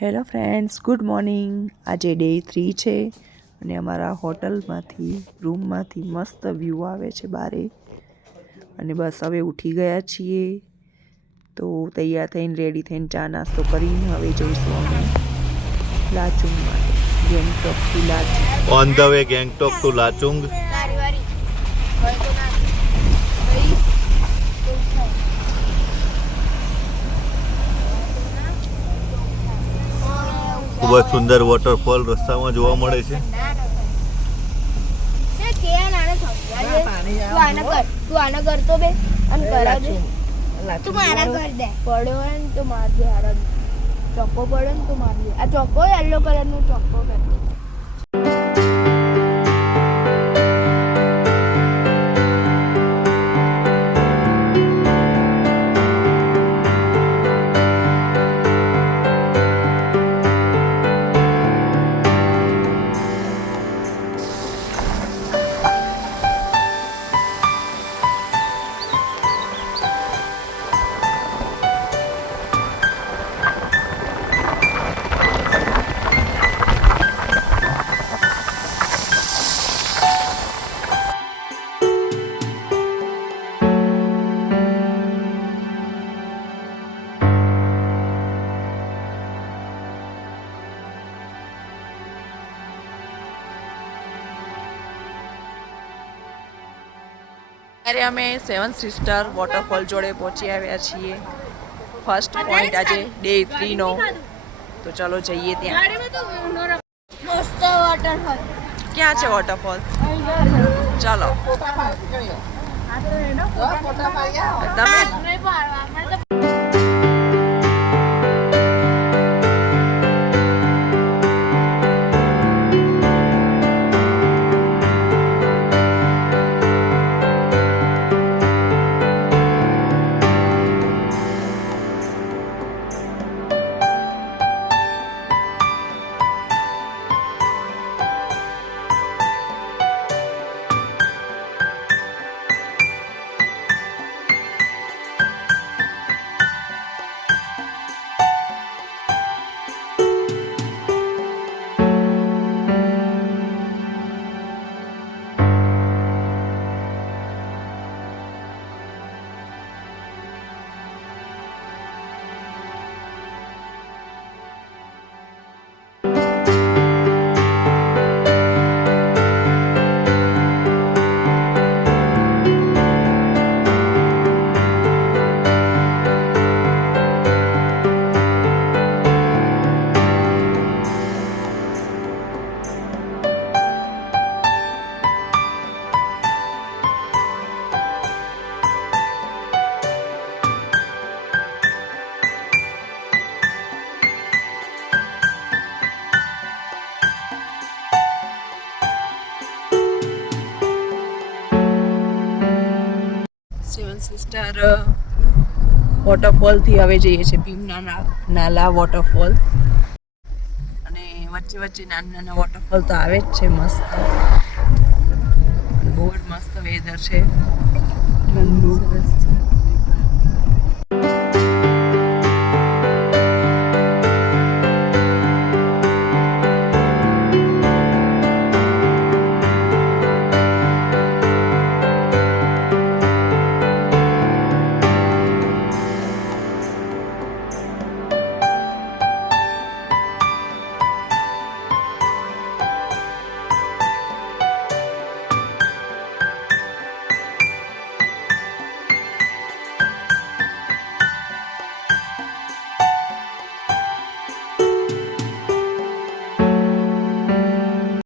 Hello friends, good morning. આજે day 3 છે અને અમારા હોટલમાંથી રૂમમાંથી મસ્ત વ્યૂ આવે છે બારે. અને બસ હવે ઉઠી ગયા છીએ, તો તૈયાર થઈને રેડી થઈને ચા નાસ્તો કરીને હવે જઈશું અમે લાચુંગ માટે. Gangtok to Lachung. On the way Gangtok to Lachung. ખૂબ જ સુંદર વોટરફોલ રસ્તામાં જોવા મળે છે. તું આને કરતો બે અને કરાવજે. તું મારા કર દે. પડ્યો હોય ને તો મારજે. હારા ચોખ્ખો પડ્યો ને તો મારજે. આ ચોખ્ખો યલો કલર નું ચોખ્ખો કરજે. ત્યારે અમે 7 સિસ્ટર વોટરફોલ જોડે પહોંચી આવ્યા છીએ. ફર્સ્ટ પોઈન્ટ આજે ડે 3 નો. તો ચલો જઈએ ત્યાં. મસ્ત વોટરફોલ. ક્યાં છે વોટરફોલ? ચાલો તમે સિસ્ટર વોટરફોલથી હવે જઈએ છીએ ભીમના નાલા વોટરફોલ. અને વચ્ચે વચ્ચે નાના નાના વોટરફોલ તો આવે જ છે. મસ્ત, બહુ જ મસ્ત વેધર છે. ઠંડુ.